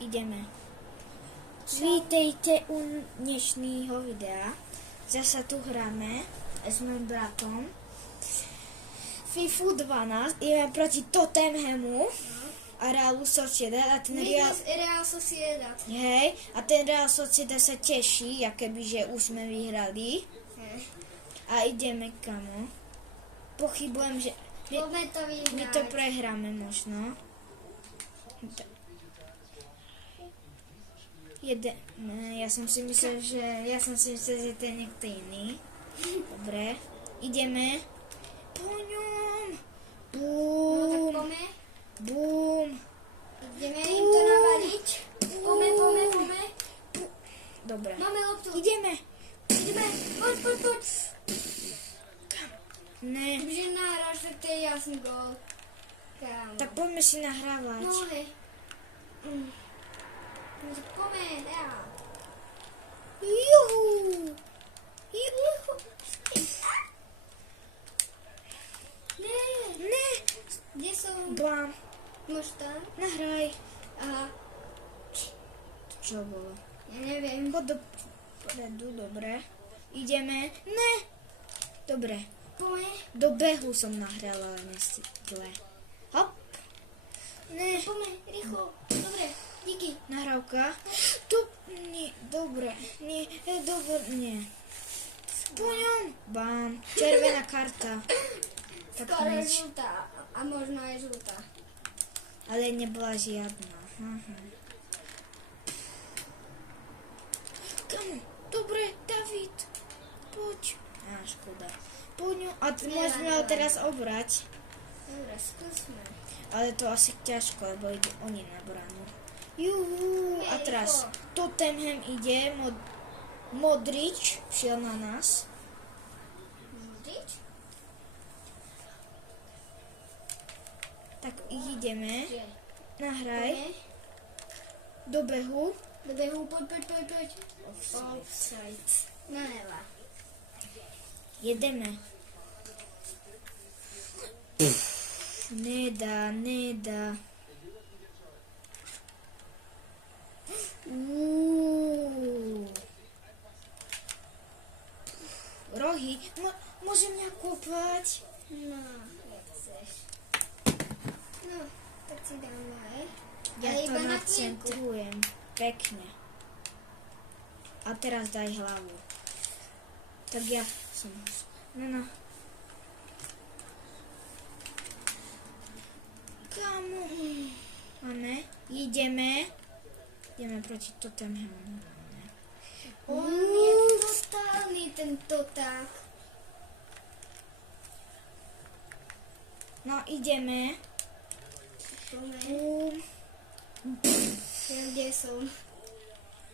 ideme. Vítejte u dnešního videa. Zase tu hráme s mým bratom FIFA 12. Ideme proti Tottenhamu a Realu Sociedad. A ten Real Sociedad. Hej, a ten Real Sociedad sa teší, akéby, že už sme vyhrali. A ideme, kamo. Pochybujem, že my to prehráme možno. Ja som si myslel, že to je niekto iný. Dobre, ideme. Po ňom. Bum. No tak Bum. ideme im to navaliť. Pome. Dobre. Máme loptu. Ideme. Poď. Ne. Že nahráš, že to je jasný gól. Kámo. Tak poďme si nahrávať. No hej. Pome, Real. Juhu. Ne. Kde som? Bam. Môž tam? Nahraj. Aha. Čo bolo? Ja neviem. Poď dopredu, dobre. Ideme. Ne. Dobre. Pome. Do behu som nahrala, ale zle. Hop. Ne. Pome, rýchlo. Dobre, díky. Nahrávka. Tu. Nie. Dobre. Nie. Dobre. Nie. Po ňom. Bam. Červená karta. Tak Skoro nič. žltá. A možno aj žltá. Ale nebola žiadna. Aha. Kamo. Dobre, David. Poď. Škoda. Po ňu. A môžeme ho teraz obrať. Dobre, skúsme. Ale to asi ťažko, lebo ide oni na bránu. Juhu. A teraz Tottenham ide. Modrič šiel na nás. Modrič? Tak ideme. Kde? Nahraj. Pome. Do behu. Do behu, poď. Offside. Naleva. Jedeme. Nedá. Rohy. Môžem ja kúpať? No, jak chceš. No, tak si dám aj. Ja Ale to iba na chvíľku. nacentrujem. Pekne. A teraz daj hlavu. Tak ja som... No. Kamo? Máme. Ideme proti Tottenhamu. On je totálny tento tak. No, ideme. Pome. Kde som?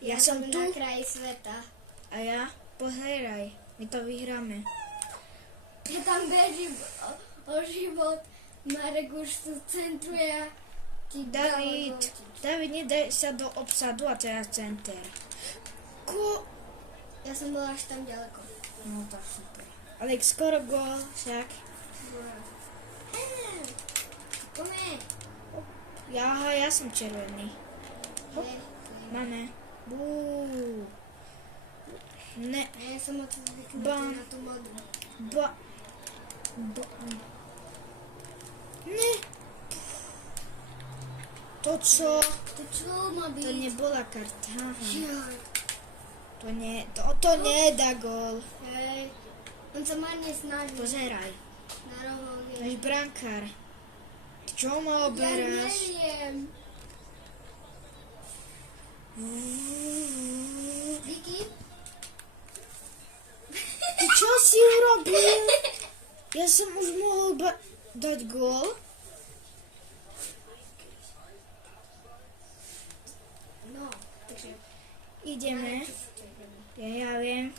Ja som tu. Na kraji sveta. A ja? Pozeraj. My to vyhráme. Ja tam bežím o život. Marek už tu centruje a ti David, nedaj sa do obsadu a teraz center. Ja som bola až tam ďaleko. No, tak super. Ale skoro gól, však. Pome. Ja som červený. Hop. Ne. Máme. Bú. Ne. Ja som moc zvyknutý Bam. na tú modu. Ne. To čo? To čo má byť? To nebola karta. Aha. Jaj. To nedá gól. Hej. On sa marne snaží. Pozeraj. Na rohoch je. Náš brankár. Ty čo ma Ja oberáš? neviem. Díky. Ty čo si urobil? Ja som už mohol dať gól. No, takže... Ideme. Ja viem.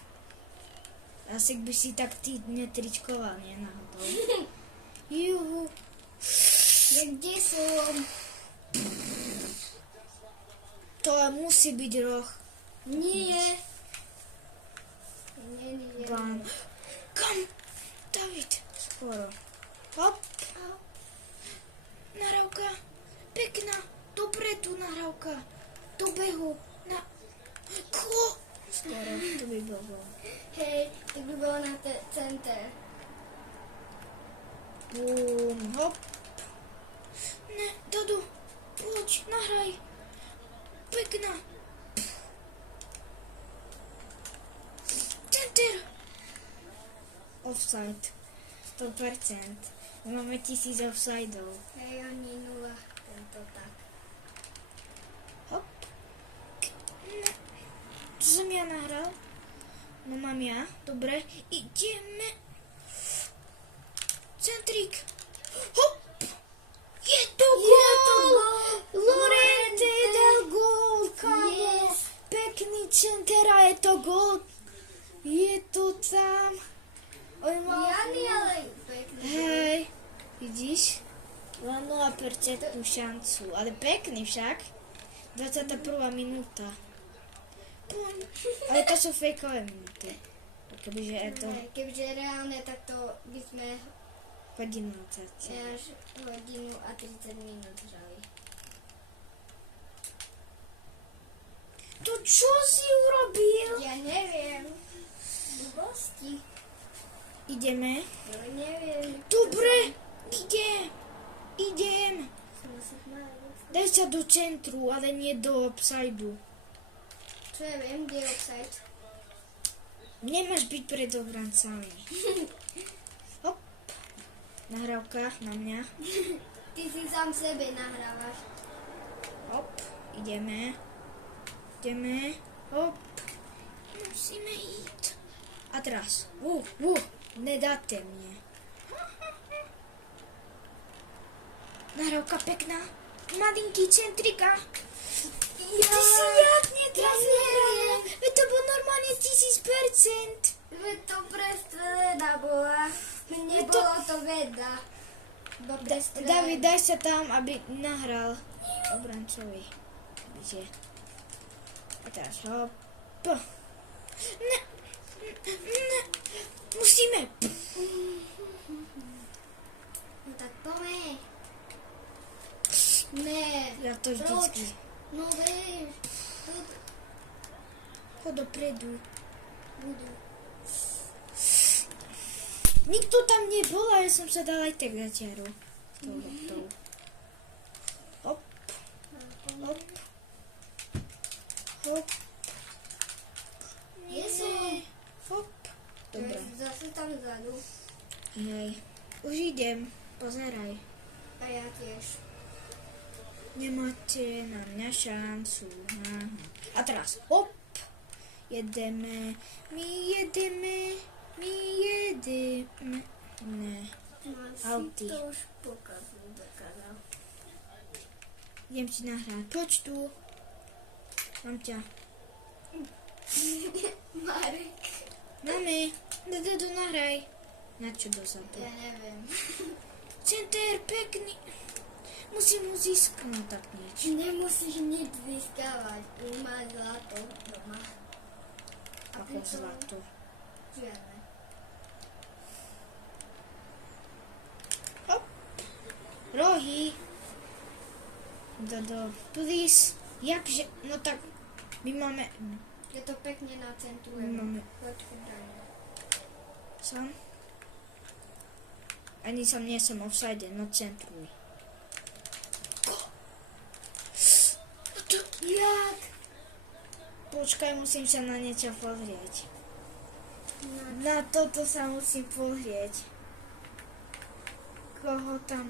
Asi by si tak ty netričkoval, nie? Náhodou. Juhu. Ja kde som? To musí byť roh. Nie. Bam. Kam? David. Skoro. Hop. Nahrávka. Pekná. Dopredu nahrávka. do behu, na kolo. Skoro, to by bylo. Hej, to by bylo na center. Bum, hop. Ne, Dadu, pojď, nahraj. Pekná. Center. Offside. 100%. Máme 1000 offsideov. Hej, oni 0, tento tak. Hop. Ne. To jsem já nahrál. No mám já. Dobré. Ideme. Centrik. Hop. Je to gól. Lorente dal gól, kámo. Yes. Pekný center a je to gól. Je to tam. On má... Jany, ale pekný. Hej. Vidíš? Má 0% šancu. Ale pekný však. 21. minúta. Ale to sú fejkové minúty. Kebyže je to Hej, kebyže reálne, tak to by sme hodinu 20. až hodinu a 30 minút hrali. To čo si urobil? Ja neviem. Blbosti. Ideme. Ja neviem. Dobre, idem. Som sa mala. Daj sa do centru, ale nie do offsideu. Čo ja viem, kde je offside? Nemáš byť pred obrancami. Hop. Nahrávka na mňa. Ty si sám sebe nahrávaš. Hop. Ideme. Hop. Musíme ísť. A teraz. Nedáte mne. Nahrávka pekná. Malinký centrika. Ty si jak netrafil. To bolo normálne 1000%. Veď to prestrelená bola. Nebolo to veda. David, daj sa tam, aby nahral obrancovi. Kde? A teraz hop. Ne. Musíme. No tak poďme. Ne. Ja to vždycky. No vieš. Chod dopredu. Budú. Nikto tam nebol, a ja som sa dal aj tak na ťaru. Hop. Hop. Hop. Nie som. Hop. Dobre. Zase tam vzadu. Hej. Už idem. Pozeraj. A ja tiež. Nemáte na mňa šancu. Aha. A teraz hop. Jedeme. My jedeme. Ne. Auty. To už dokázal. Idem ti nahrať. Poď tu. Mám ťa. Marek. Máme. Tu nahraj. Na čo dozadu? Ja neviem. Center, pekný. Musím mu získnuť tak niečo. Nemusíš nič získavať. Už máš zlato doma. Ako zlato. Žiadne. Hop. Rohy. Dodo. Please. Jakže? No tak. My máme... Je to pekne na centru. Máme. Poď ku bráne. Som? Ani som nie som offside, no centruj. Jak? Počkaj, musím sa na niečo pozrieť. Na toto sa musím pozrieť. Koho tam...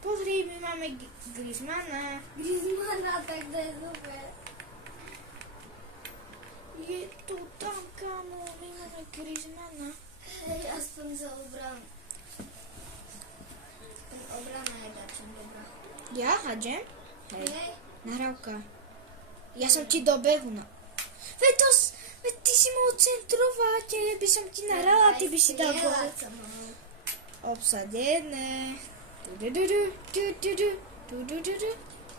Pozri, my máme Griezmana. Griezmana, tak to je super. Je tu tam, kamo, my máme Griezmana. Hej, aspoň za obranu. Aspoň obrana je dačím dobrá. Ja hadžem? Hej, Hej. nahrávka. Ja som ti dobehu na... Veď ty si mohol centrovať, ja by som ti nahrala, ty by si dal gol. Obsadené.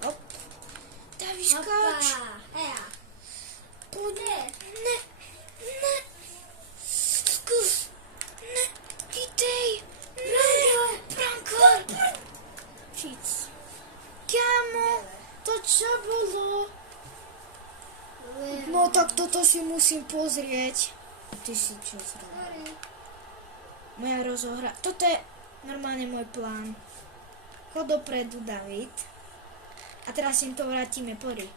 Hop. Davi, skáč. Heja. Poď. Ne. Skús. Ne. Chytej. Ne. Branko. Šic. Kámo, to čo bolo? No tak toto si musím pozrieť. Ty si čo zrobil? Moja rozohra. Toto je normálne môj plán. Chod dopredu, David. A teraz im to vrátime, pory.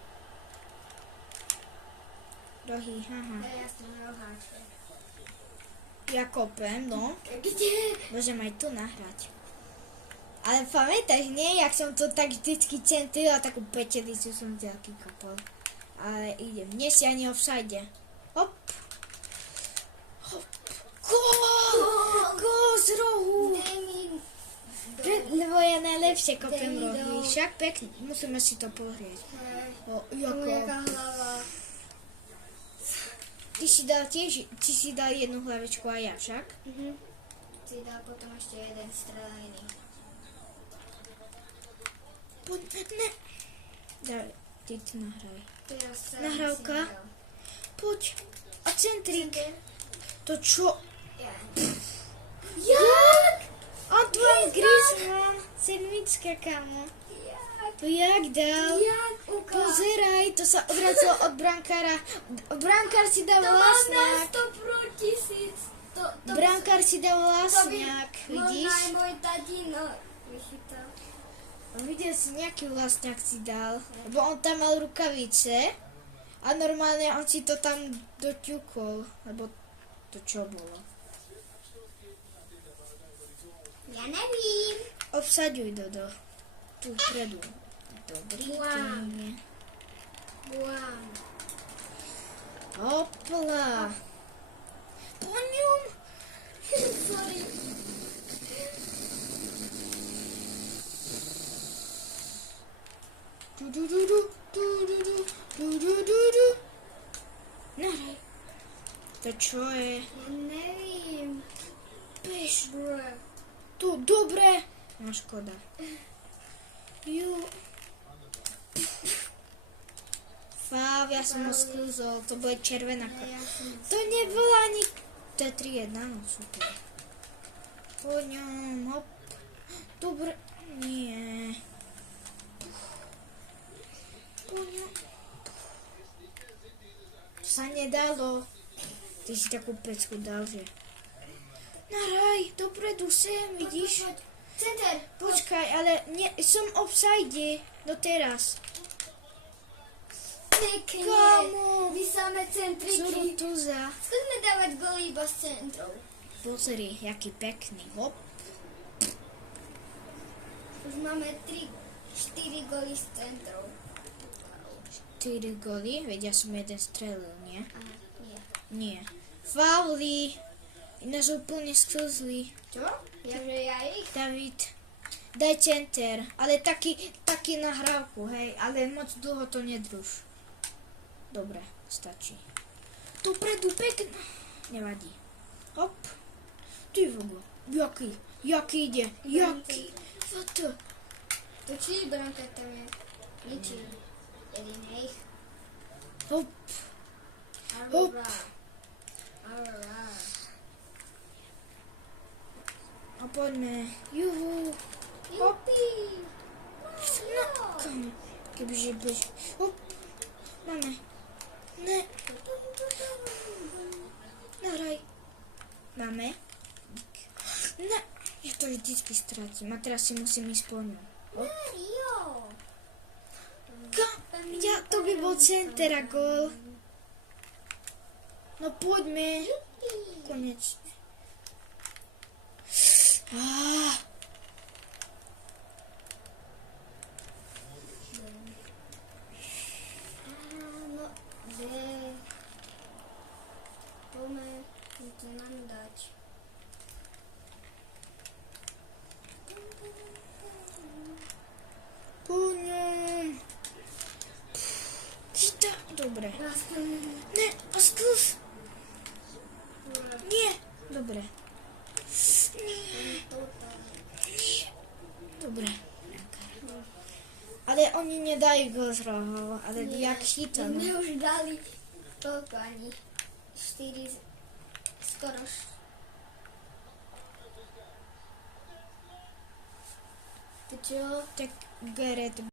Rohy, haha. Ja som roháček. Ja kopem, no. Kde? Môžem aj tu nahrať. Ale pamätáš, nie? Jak som to tak vždycky centrila, takú petelicu som ďalky kopol. Ale idem. Nie si ani offside. Hop. Hop. Gól z rohu. Lebo ja najlepšie kopem rohy. Však pekne. Musíme si to pozrieť. O, Jaká hlava. Ty si dal tiež, ty si dal jednu hlavičku a ja však. Si dal potom ešte jeden strelený. Poď, ne. Daj, ty to nahraj. Teraz sa Nahrávka. si nedal. Poď. A centrik. To čo? Ja. Jak? Antoine Griezmann. Sedmička, kamo. Jak? To jak dal? Jak ukáž? Pozeraj, to sa odvracilo od brankára. Brankár si dal To mám na vlastňák. 100 000. Brankár si dal vlastňák, vidíš? Možno aj môj tatino vychytal. Videl si, nejaký vlastňák si dal. Lebo on tam mal rukavice. A normálne on si to tam doťukol. Lebo to čo bolo? Ja nevím. Obsaďuj, Dodo. Tu vpredu. Dobrý Wow. tým. Wow. Hopla. Po ňom. Sorry. Nahraj. To čo je? Ja nevím. Bež. Brr. Tu, dobre. No škoda. Ju. Fáv, ja som ho sklzol. To bude červená Ja karta. som... To nebola ani... To je 3-1, no super. Po ňom, hop. Dobre. Nie. Po ňom. To sa nedalo. Ty si takú pecku dal, že... Nahraj, dopredu sem, vidíš? Center. Počkaj, ale nie, som offside. Doteraz. Pekne. Kamo. Vy samé centriky. Zurutuza. Skúsme dávať goly iba z centrov. Pozri, jaký pekný, hop. Už máme 4 goly z centrov. 4 góly, veď ja som jeden strelil, nie? Aha, nie. Nie. Fauly. Ináč úplne sklzli. Čo? Jaže ja ich? David, daj center, ale taký nahrávku, hej, ale moc dlho to nedruž. Dobre, stačí. Dopredu, pekne. Nevadí. Hop. Ty vogo, jaký ide, jaký. Foto. To či branka tam je? Ničím. Jedinej. Hop. Hop. Aurora. A poďme. Juhu. Jupi. No, kam? Kebyže bež. Hop. Máme. Ne. Nahraj. Máme. Ne. Ja to vždycky stratím. A teraz si musím ísť po ňu. Mario. Ja, to by bol center a gól. No poďme. Konečne. Áno, že... Poďme to nám dať. Po ňom. Chyta. Dobre. Ne, a sklz. Nie. Dobre. Nie. Dobre. Ale oni nedajú gól z rohov, ale jak chyta. No. My už dali toľko ani 4, skoro. Ty čo? Tak Gareth